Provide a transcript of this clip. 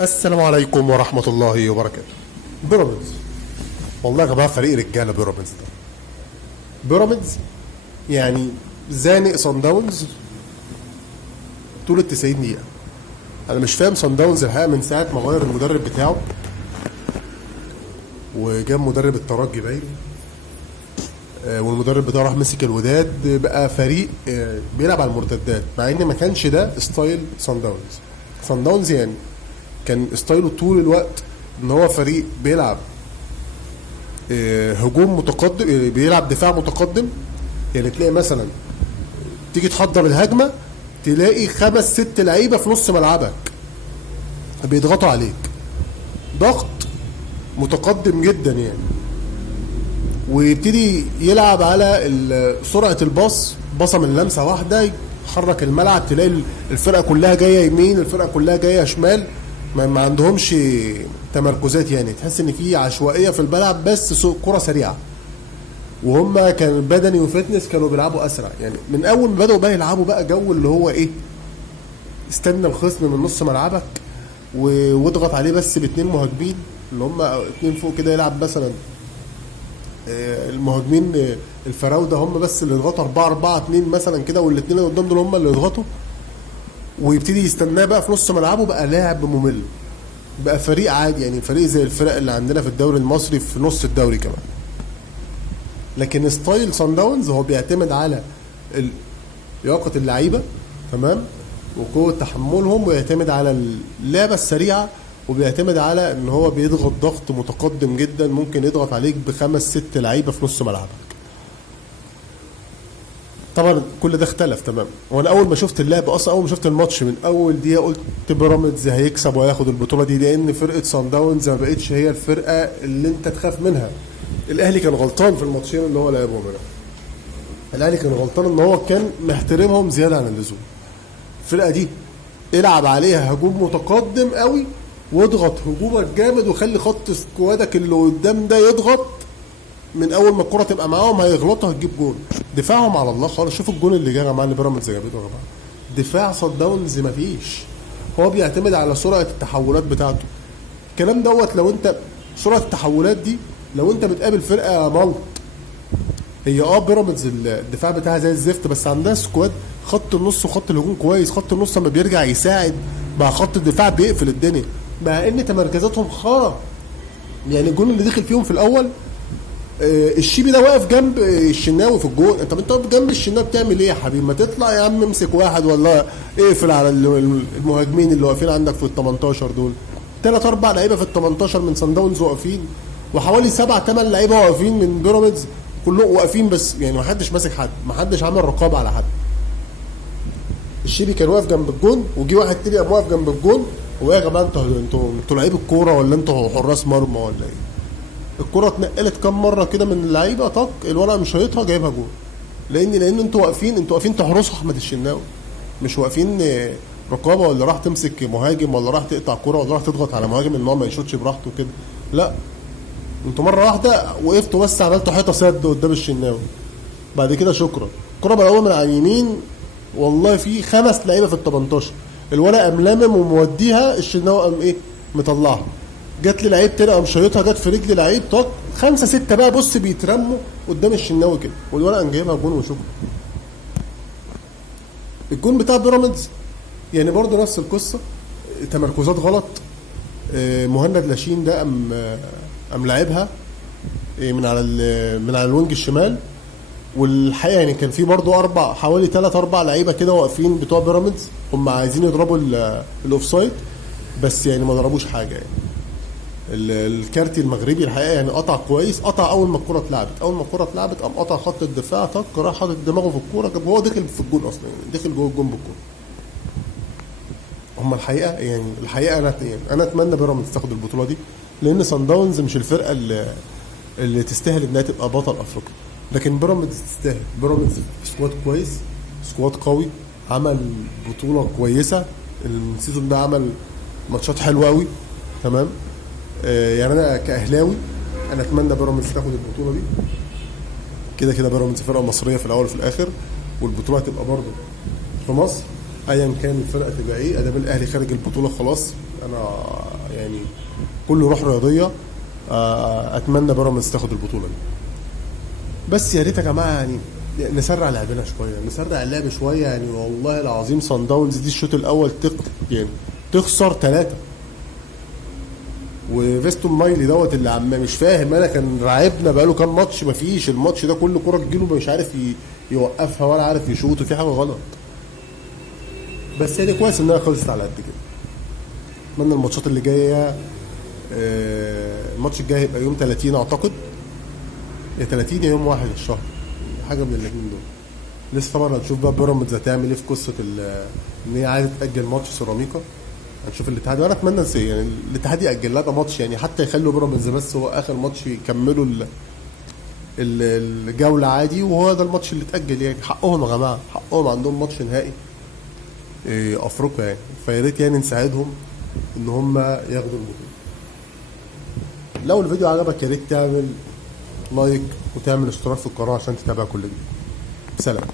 السلام عليكم ورحمة الله وبركاته. بيراميدز، والله يا جماعة فريق رجالة. بيراميدز ده بيراميدز يعني زانق صن داونز طول ال 90 دقيقة. أنا مش فاهم صن داونز الحقيقة من ساعة ما غير المدرب بتاعه وجاب مدرب الترجي باين، والمدرب بتاعه راح مسك الوداد، بقى فريق بيلعب على المرتدات، مع ان ما كانش ده ستايل صن داونز. صن داونز يعني كان ستايله طول الوقت ان هو فريق بيلعب هجوم متقدم، بيلعب دفاع متقدم. يعني تلاقي مثلا تيجي تحضر الهجمه تلاقي خمس ست لعيبه في نص ملعبك بيضغطوا عليك ضغط متقدم جدا يعني. ويبتدي يلعب على سرعه الباص، باصه من لمسه واحده يحرك الملعب، تلاقي الفرقه كلها جايه يمين، الفرقه كلها جايه شمال. ما عندهمش تمركزات، يعني تحس ان في عشوائيه في الملعب، بس كره سريعه. وهم كان بدني وفتنس كانوا بيلعبوا اسرع. يعني من اول ما بداوا بقى يلعبوا بقى جو اللي هو ايه، استنى الخصم من نص ملعبك واضغط عليه بس باتنين مهاجمين اللي هم اتنين فوق كده، يلعب مثلا المهاجمين الفراوده هم بس اللي يضغطوا 4-4-2 مثلا كده، والاتنين اللي قدام دول هم اللي يضغطوا، ويبتدي يستناه بقى في نص ملعبه. بقى لاعب ممل، بقى فريق عادي، يعني فريق زي الفرق اللي عندنا في الدوري المصري في نص الدوري كمان. لكن ستايل صن داونز هو بيعتمد على لياقة اللعيبة، تمام، وقوة تحملهم، ويعتمد على اللعبة السريعة، وبيعتمد على ان هو بيضغط ضغط متقدم جدا، ممكن يضغط عليك بخمس ست لعيبة في نص ملعبك. طبعا كل ده اختلف تمام. وانا اول ما شفت اللعب اصلا، اول ما شفت الماتش من اول دقيقه قلت بيراميدز هيكسب وهياخد البطوله دي، لان فرقه صن داونز ما بقتش هي الفرقه اللي انت تخاف منها. الاهلي كان غلطان في الماتشين اللي هو لعبهم هنا. الاهلي كان غلطان ان هو كان محترمهم زياده عن اللزوم. الفرقه دي العب عليها هجوم متقدم قوي، واضغط هجومك جامد، وخلي خط سكوادك اللي قدام ده يضغط. من اول ما الكره تبقى معاهم هيغلطوا هتجيب جول. دفاعهم على الله خالص. شوفوا الجول اللي جه يا جماعه اللي بيراميدز جابته يا جماعه. دفاع صن داونز مفيش. هو بيعتمد على سرعه التحولات بتاعته. الكلام دوت لو انت سرعه التحولات دي، لو انت بتقابل فرقه ملط. هي بيراميدز الدفاع بتاعها زي الزفت، بس عندها سكواد خط النص وخط الهجوم كويس. خط النص لما بيرجع يساعد مع خط الدفاع بيقفل الدنيا، مع ان تمركزاتهم خرا. يعني الجول اللي دخل فيهم في الاول، الشيبي ده واقف جنب الشناوي في الجول. انت واقف جنب الشناوي بتعمل ايه يا حبيبي؟ ما تطلع يا عم امسك واحد، ولا اقفل على المهاجمين اللي واقفين عندك في ال 18 دول. ثلاث اربع لعيبه في ال 18 من صن داونز واقفين، وحوالي سبع ثمان لعيبه واقفين من بيراميدز، كلهم واقفين، بس يعني ما حدش ماسك حد، ما حدش عامل رقابه على حد. الشيبي كان واقف جنب الجون، وجي واحد تاني قام واقف جنب الجون. ويا جماعه انتوا لعيب الكوره ولا انتوا حراس مرمى ولا ايه؟ الكرة اتنقلت كام مرة كده من اللعيبة، طق الورقة مش شايطها جايبها جول. لأن انتوا واقفين تحرسوا أحمد الشناوي، مش واقفين رقابة، ولا راح تمسك مهاجم، ولا راح تقطع كرة، ولا راح تضغط على مهاجم ان هو ما يشوطش براحته كده. لا، انتوا مرة واحدة وقفتوا بس عملتوا حيطة سد قدام الشناوي. بعد كده شكرا. الكرة بقى من على اليمين، والله في خمس لعيبة في ال 18، الورقة ملامم وموديها، الشناوي قام ايه مطلعها. جت لي لعيب تاني قام شايطها، جت في رجل لعيب، طق خمسه سته بقى بص بيترموا قدام الشناوي كده، والورقه قام جايبها جون وشكرا. الجون بتاع بيراميدز يعني برضه نفس القصه، تمركزات غلط. مهند لاشين ده قام لاعبها من على الوينج الشمال. والحقيقه يعني كان في برضه حوالي ثلاث اربع لعيبه كده واقفين بتوع بيراميدز، هم عايزين يضربوا الاوفسايد، بس يعني ما ضربوش حاجه يعني. الكارتي المغربي الحقيقه يعني قطع كويس، قطع اول ما الكره اتلعبت، قام قطع خط الدفاع، طق راح حاطط دماغه في الكوره، هو دخل في الجون اصلا، يعني دخل جوه الجون بالكوره. هم الحقيقه انا اتمنى بيراميدز تاخد البطوله دي، لان صن داونز مش الفرقه اللي تستاهل انها تبقى بطل افريقيا. لكن بيراميدز تستاهل. بيراميدز سكواد كويس، سكواد قوي، عمل بطوله كويسه السيزون ده، عمل ماتشات حلوه قوي، تمام. يعني انا كاهلاوي انا اتمنى بيراميدز تاخد البطوله دي. كده كده بيراميدز فرقه مصريه في الاول وفي الاخر، والبطوله هتبقى برضه في مصر، ايا كان الفرقه تبقى ايه. ادام الاهلي خارج البطوله خلاص، انا يعني كله روح رياضيه. اتمنى بيراميدز تاخد البطوله دي. بس يا ريت يا جماعه يعني نسرع لعبنا شويه، نسرع اللعب شويه. يعني والله العظيم صن داونز دي الشوط الاول يعني تخسر 3. وفيستون مايلي دوت اللي عم مش فاهم انا، كان راعبنا بقاله كام ماتش، مفيش الماتش ده كل كوره تجيله مش عارف يوقفها ولا عارف يشوط، وفي حاجه غلط. بس يعني كويس انها خلصت على قد كده. اتمنى الماتشات اللي جايه. الماتش الجاي هيبقى يوم 30 اعتقد، يا 30 يا يوم 1 الشهر، حاجه من الاثنين دول. لسه طبعا هنشوف بقى بيراميدز هتعمل ايه في قصه ان هي عايزه تاجل ماتش سيراميكا. هنشوف الاتحاد، وانا اتمنى يعني الاتحاد ياجل لها ده ماتش، يعني حتى يخلوا بيراميدز بس هو اخر ماتش يكملوا الجوله عادي، وهو ده الماتش اللي اتاجل. يعني حقهم يا جماعه، حقهم، عندهم ماتش نهائي افريقيا يعني. فيا ريت يعني نساعدهم ان هم ياخدوا البطوله. لو الفيديو عجبك يا ريت تعمل لايك وتعمل اشتراك في القناه عشان تتابع كل جديد. سلام.